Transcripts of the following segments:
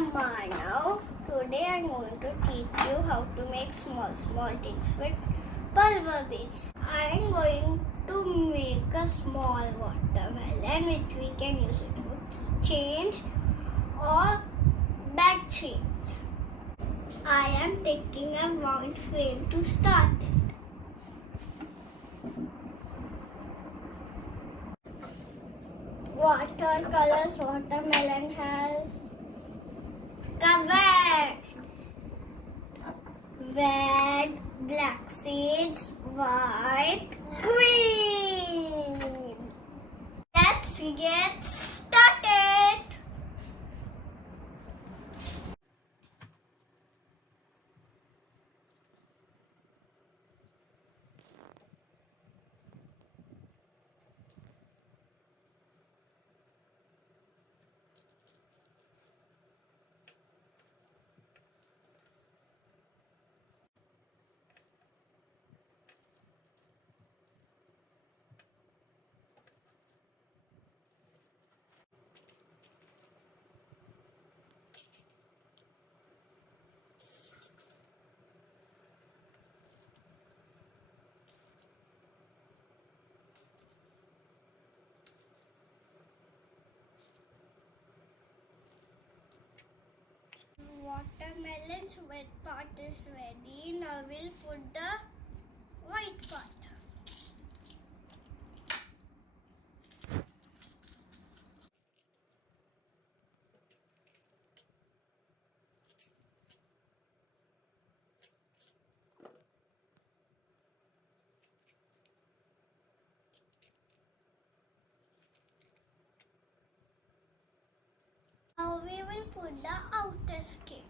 am Manav. Today I am going to teach you how to make small things with pulver beads. I am going to make a small watermelon which we can use it for chains or bag chains. I am taking a round frame to start it. Watercolors watermelon has covered red, black seeds, white, green. Let's get started. Watermelon's wet part is ready. Now we'll put the white part. Now we will put the outer skin.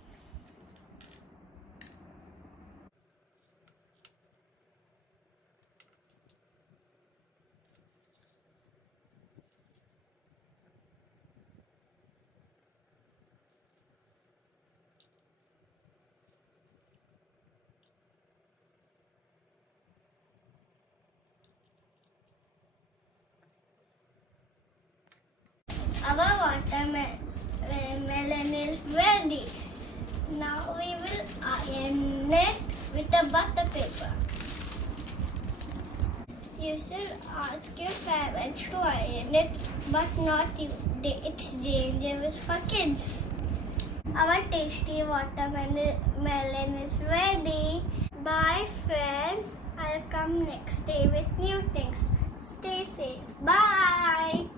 Our watermelon is ready. Now we will iron it with a butter paper. You should ask your parents to iron it, but not you. It's dangerous for kids. Our tasty watermelon is ready. Bye friends. I'll come next day with new things. Stay safe. Bye.